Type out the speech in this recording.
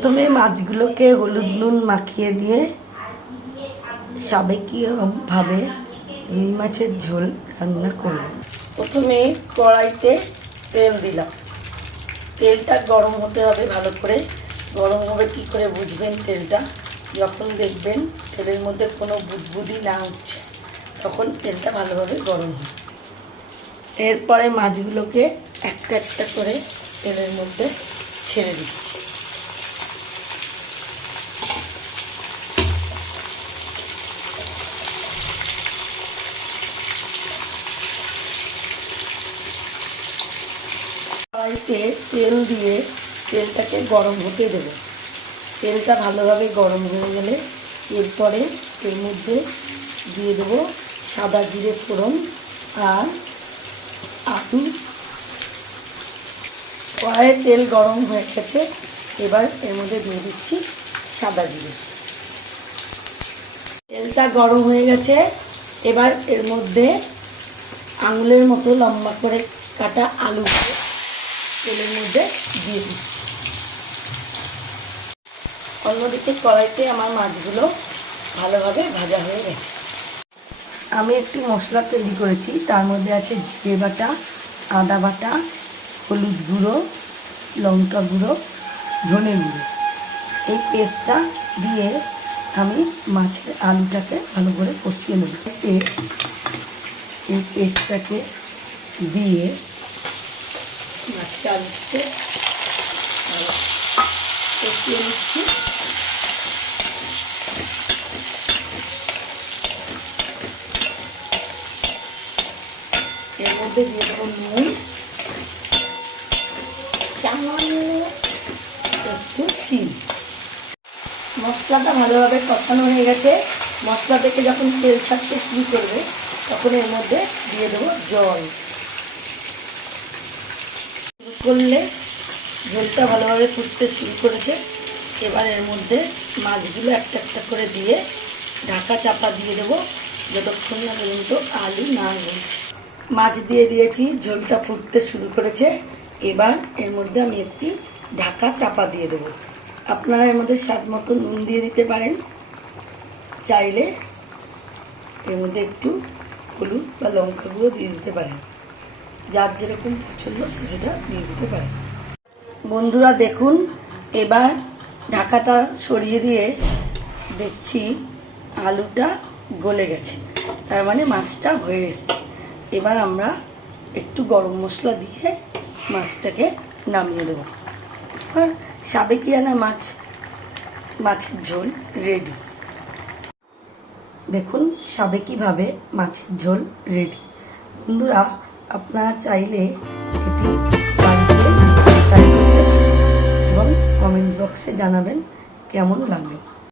প্রথমে মাছগুলোকে হলুদ নুন মাখিয়ে দিয়ে সাবেকীয়ভাবে রুই মাছের ঝোল রান্না করব। প্রথমে কড়াইতে তেল দিলাম। তেলটা গরম হতে হবে ভালো করে। গরম হবে কী করে বুঝবেন তেলটা? যখন দেখবেন তেলের মধ্যে কোনো বুদবুদি না উঠছে, তখন তেলটা ভালোভাবে গরম হবে। এরপরে মাছগুলোকে একটা একটা করে তেলের মধ্যে ছেড়ে দিচ্ছি। কড়াইতে তেল দিয়ে তেলটাকে গরম হতে দেবো। তেলটা ভালোভাবে গরম হয়ে গেলে এরপরে এর মধ্যে দিয়ে দেবো সাদা জিরে ফোড়ন আর আলু। কড়াইয়ে তেল গরম হয়ে গেছে, এবার এর মধ্যে দিয়ে দিচ্ছি সাদা জিরে। তেলটা গরম হয়ে গেছে, এবার এর মধ্যে আঙুলের মতো লম্বা করে কাটা আলু তেলের মধ্যে দিয়ে দিচ্ছি। অন্যদিকে কড়াইতে আমার মাছগুলো ভালোভাবে ভাজা হয়ে গেছে। আমি একটি মশলা তৈরি করেছি, তার মধ্যে আছে জিরে বাটা, আদা বাটা, হলুদ গুঁড়ো, লঙ্কা গুঁড়ো, ধনে গুঁড়ো। এই পেস্টটা দিয়ে আমি মাছের আলুটাকে ভালো করে কষিয়ে নেব। এই পেস্টটাকে দিয়ে মাছের আলুটাকে কষিয়ে নিচ্ছি। এর মধ্যে দিয়ে দেবো নুন, সামান্য একটু চিনি। মশলাটা ভালোভাবে কষানো হয়ে গেছে। মশলা থেকে যখন তেল ছাড়তে শুরু করবে, তখন এর মধ্যে দিয়ে দেবো জল। শুরু করলে ঝোলটা ভালোভাবে ফুটতে শুরু করেছে। এবার এর মধ্যে মাছগুলো একটা একটা করে দিয়ে ঢাকা চাপা দিয়ে দেবো যতক্ষণ না পর্যন্ত আলু না গলছে। মাছ দিয়ে দিয়েছি, ঝোলটা ফুটতে শুরু করেছে। এবার এর মধ্যে আমি একটি ঢাকা চাপা দিয়ে দেবো। আপনারা এর মধ্যে স্বাদ মতো নুন দিয়ে দিতে পারেন, চাইলে এর মধ্যে একটু হলুদ বা লঙ্কা গুঁড়ো দিয়ে দিতে পারেন। যার যেরকম পছন্দ সেটা দিয়ে দিতে পারেন। বন্ধুরা দেখুন, এবার ঢাকাটা সরিয়ে দিয়ে দেখছি আলুটা গলে গেছে, তার মানে মাছটা হয়ে এসছে। এবার আমরা একটু গরম মশলা দিয়ে মাছটাকে নামিয়ে দেবো। আর সাবেকিয়ানা মাছের ঝোল রেডি। দেখুন সাবেকিভাবে মাছের ঝোল রেডি। বন্ধুরা, আপনারা চাইলে এটি বাড়িতে ট্রাই করতে পারেন এবং কমেন্টস বক্সে জানাবেন কেমন লাগলো।